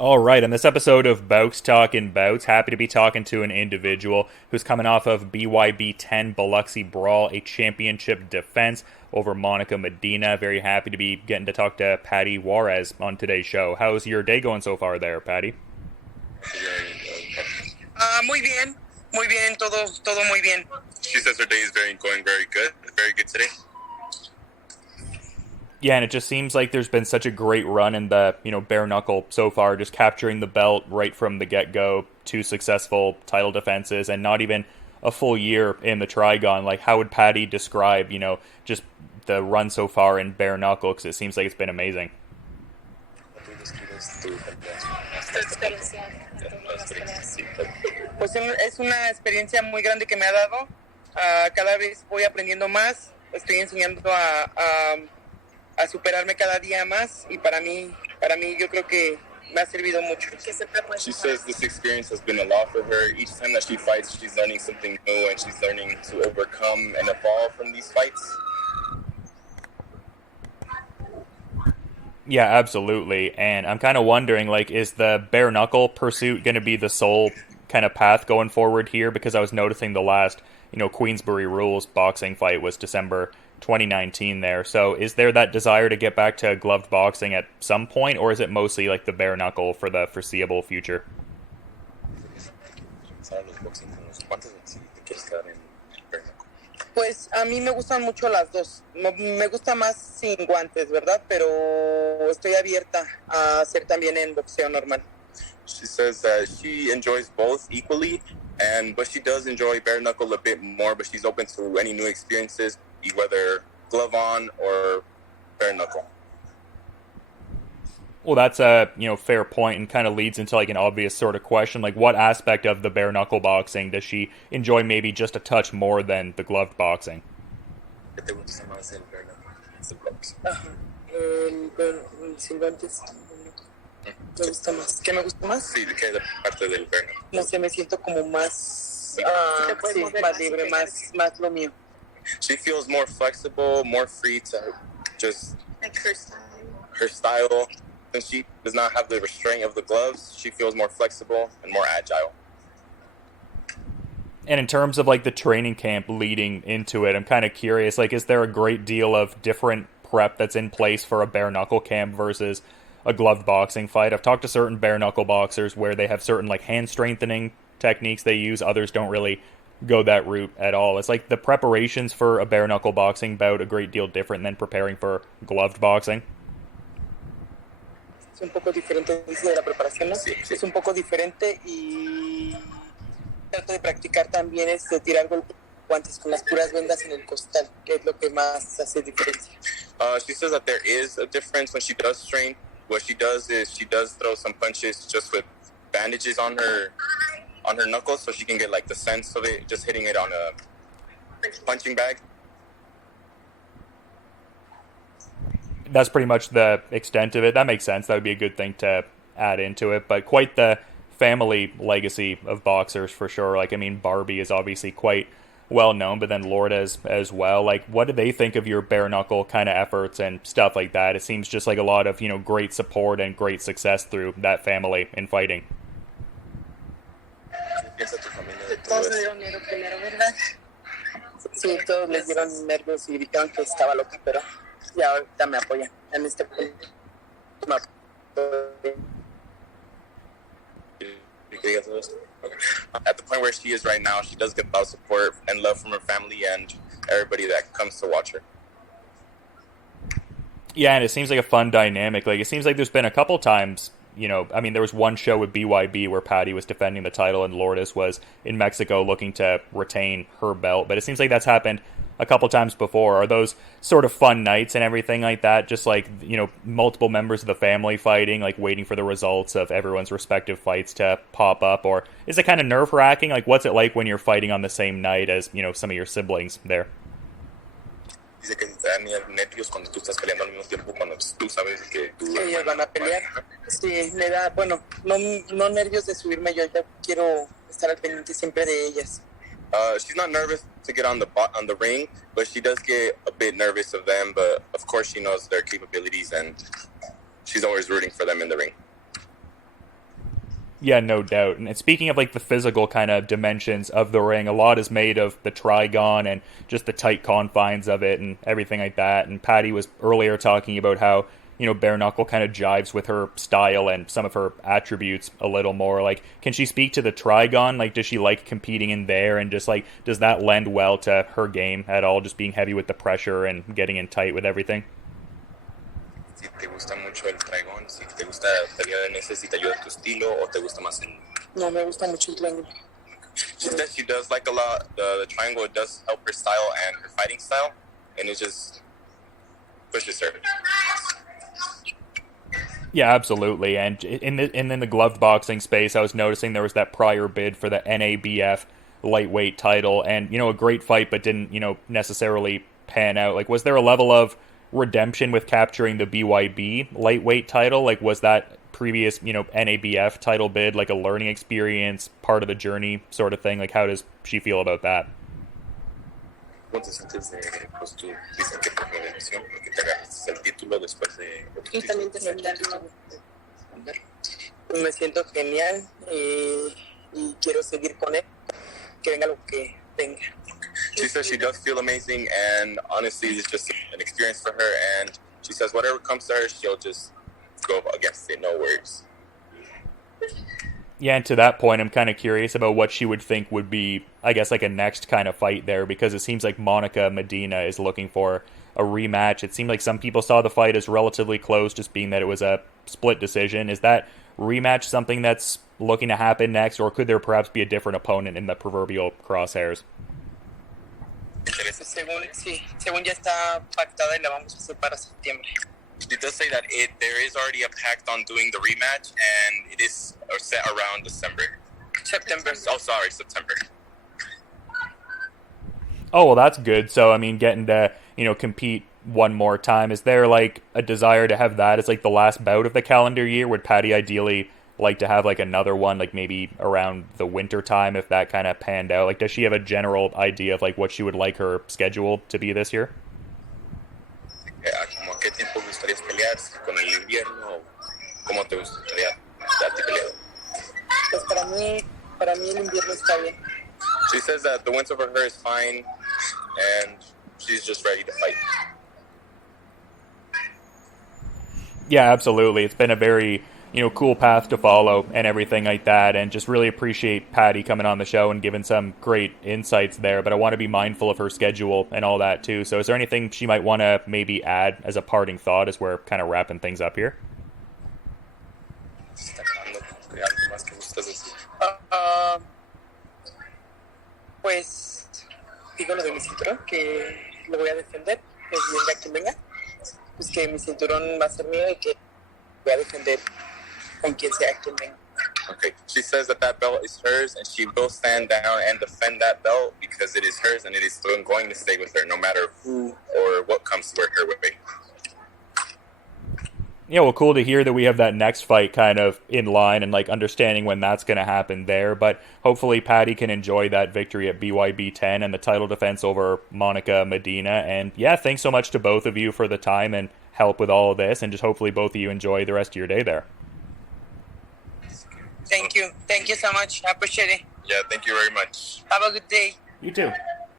All right, on this episode of Bowks Talking Bouts, happy to be talking to an individual who's coming off of BYB 10 Biloxi Brawl, a championship defense over Monica Medina. Very happy to be getting to talk to Paty Juarez on today's show. How's your day going so far there, Paty? Muy bien, todo muy bien. She says her day is going very good today. Yeah, and it just seems like there's been such a great run in the, Bareknuckle so far, just capturing the belt right from the get-go, 2 successful title defenses, and not even a full year in the Trigon. Like, how would Paty describe, just the run so far in Bareknuckle? Because it seems like it's been amazing. Pues es una experiencia muy grande que me ha dado. Cada vez voy aprendiendo más, estoy enseñando a superarme cada día más, y para mí yo creo que me ha servido mucho. She says this experience has been a lot for her. Each time that she fights, she's learning something new, and she's learning to overcome and evolve from these fights. Yeah, absolutely. And I'm kind of wondering, like, is the Bareknuckle pursuit going to be the sole kind of path going forward here? Because I was noticing the last, Queensbury Rules boxing fight was December 2019 there. So is there that desire to get back to gloved boxing at some point, or is it mostly like the Bareknuckle for the foreseeable future? Pues a mí me gustan mucho las dos. Me gusta más sin guantes, ¿verdad? Pero estoy abierta a hacer también en boxeo normal. She says that she enjoys both equally, but she does enjoy Bareknuckle a bit more, but she's open to any new experiences, whether glove on or Bareknuckle. Well, that's a fair point, and kind of leads into like an obvious sort of question. Like, what aspect of the Bareknuckle boxing does she enjoy maybe just a touch more than the gloved boxing? ¿Qué te gusta más el Bareknuckle? Sin guantes. Me gusta más. ¿Qué me gusta más? Sí, ¿qué parte del Bareknuckle? No sé, me siento como más, más libre, más lo mío. She feels more flexible, more free to just like her style. Since she does not have the restraint of the gloves, she feels more flexible and more agile. And in terms of like the training camp leading into it, I'm kind of curious, like, is there a great deal of different prep that's in place for a Bareknuckle camp versus a gloved boxing fight? I've talked to certain Bareknuckle boxers where they have certain like hand strengthening techniques they use. Others don't really go that route at all. It's like the preparations for a Bareknuckle boxing bout a great deal different than preparing for gloved boxing. Es un poco diferente, dice, la preparación, ¿no? Sí. Es un poco diferente, y trato de practicar también tirar guantes con las puras vendas en el costal, que es lo que más hace diferencia. She says that there is a difference when she does train. What she does is she does throw some punches just with bandages on her knuckles, so she can get like the sense of it, just hitting it on a punching bag. That's pretty much the extent of it. That makes sense. That would be a good thing to add into it. But quite the family legacy of boxers for sure. Like, I mean, Barbie is obviously quite well known, but then Lourdes as well. Like, what do they think of your Bareknuckle kind of efforts and stuff like that? It seems just like a lot of, great support and great success through that family in fighting. Todos me dieron miedo primero, ¿verdad? Sí, todos les dieron nervios y gritaron que estaba loca, pero ya ahorita me apoyan. En este punto me apoyan. At the point where she is right now, she does get a lot of support and love from her family and everybody that comes to watch her. Yeah, and it seems like a fun dynamic. Like, it seems like there's been a couple times, there was one show with BYB where Paty was defending the title and Lourdes was in Mexico looking to retain her belt. But it seems like that's happened a couple times before. Are those sort of fun nights and everything like that? Just like, multiple members of the family fighting, like waiting for the results of everyone's respective fights to pop up? Or is it kind of nerve-wracking? Like, what's it like when you're fighting on the same night as, some of your siblings there? Dice que te dan nervios cuando tú estás peleando al mismo tiempo, cuando tú sabes que tú... Ellos van a pelear. Sí, me da, bueno, no nervios de subirme, yo ya quiero estar al pendiente siempre de ellas. She's not nervous to get on the ring, but she does get a bit nervous of them, but of course she knows their capabilities and she's always rooting for them in the ring. Yeah, no doubt. And speaking of like the physical kind of dimensions of the ring, a lot is made of the trigon and just the tight confines of it and everything like that. And Paty was earlier talking about how, Bareknuckle kind of jives with her style and some of her attributes a little more. Like, can she speak to the trigon? Like, does she like competing in there? And just like, does that lend well to her game at all? Just being heavy with the pressure and getting in tight with everything? Si te gusta mucho el dragón, si te gusta pelear en ese, si te ayuda tu estilo o te gusta más el... No, me gusta mucho el triángulo. She says she does like a lot, the triangle does help her style and her fighting style, and it just pushes her. Yeah, absolutely. And in the gloved boxing space, I was noticing there was that prior bid for the NABF lightweight title, and a great fight, but didn't necessarily pan out. Like, was there a level of redemption with capturing the BYB lightweight title? Like, was that previous NABF title bid like a learning experience, part of the journey sort of thing? Like, how does she feel about that? ¿Cómo te sientes de, pues tú dices que por la elección, porque te agarras el título después de... Y también te me siento genial y quiero seguir con él, que venga lo que venga. She says she does feel amazing, and honestly, it's just an experience for her, and she says whatever comes to her, she'll just go against it, no worries. Yeah, and to that point, I'm kind of curious about what she would think would be, I guess, like a next kind of fight there, because it seems like Monica Medina is looking for a rematch. It seemed like some people saw the fight as relatively close, just being that it was a split decision. Is that rematch something that's looking to happen next, or could there perhaps be a different opponent in the proverbial crosshairs? Según ya está pactada y la vamos a hacer para septiembre. She does say that there is already a pact on doing the rematch, and it is set around September. Oh, sorry, September. Oh, well, that's good. So, I mean, getting to, compete one more time. Is there, like, a desire to have that as, like, the last bout of the calendar year? Would Paty ideally like to have, like, another one, like, maybe around the winter time if that kind of panned out? Like, does she have a general idea of, like, what she would like her schedule to be this year? ¿Cómo qué tiempo gustarías pelear? ¿Con el invierno? ¿Cómo te gustaría a ti pelear? Pues para mí el invierno está bien. She says that the winter for her is fine, and she's just ready to fight. Yeah, absolutely. It's been a very, cool path to follow and everything like that, and just really appreciate Paty coming on the show and giving some great insights there, but I want to be mindful of her schedule and all that too. So is there anything she might want to maybe add as a parting thought as we're kind of wrapping things up here? Pues digo lo de mi cinturón, que lo voy a defender, que venga quien venga, pues que mi cinturón va a ser mío y que voy a defender con quien sea quien venga. Okay, she says that belt is hers, and she will stand down and defend that belt because it is hers, and it is still going to stay with her no matter who or what comes to her way. Yeah, well, cool to hear that we have that next fight kind of in line and, like, understanding when that's going to happen there. But hopefully Paty can enjoy that victory at BYB 10 and the title defense over Monica Medina. And, yeah, thanks so much to both of you for the time and help with all of this. And just hopefully both of you enjoy the rest of your day there. Thank you. Thank you so much. I appreciate it. Yeah, thank you very much. Have a good day. You too.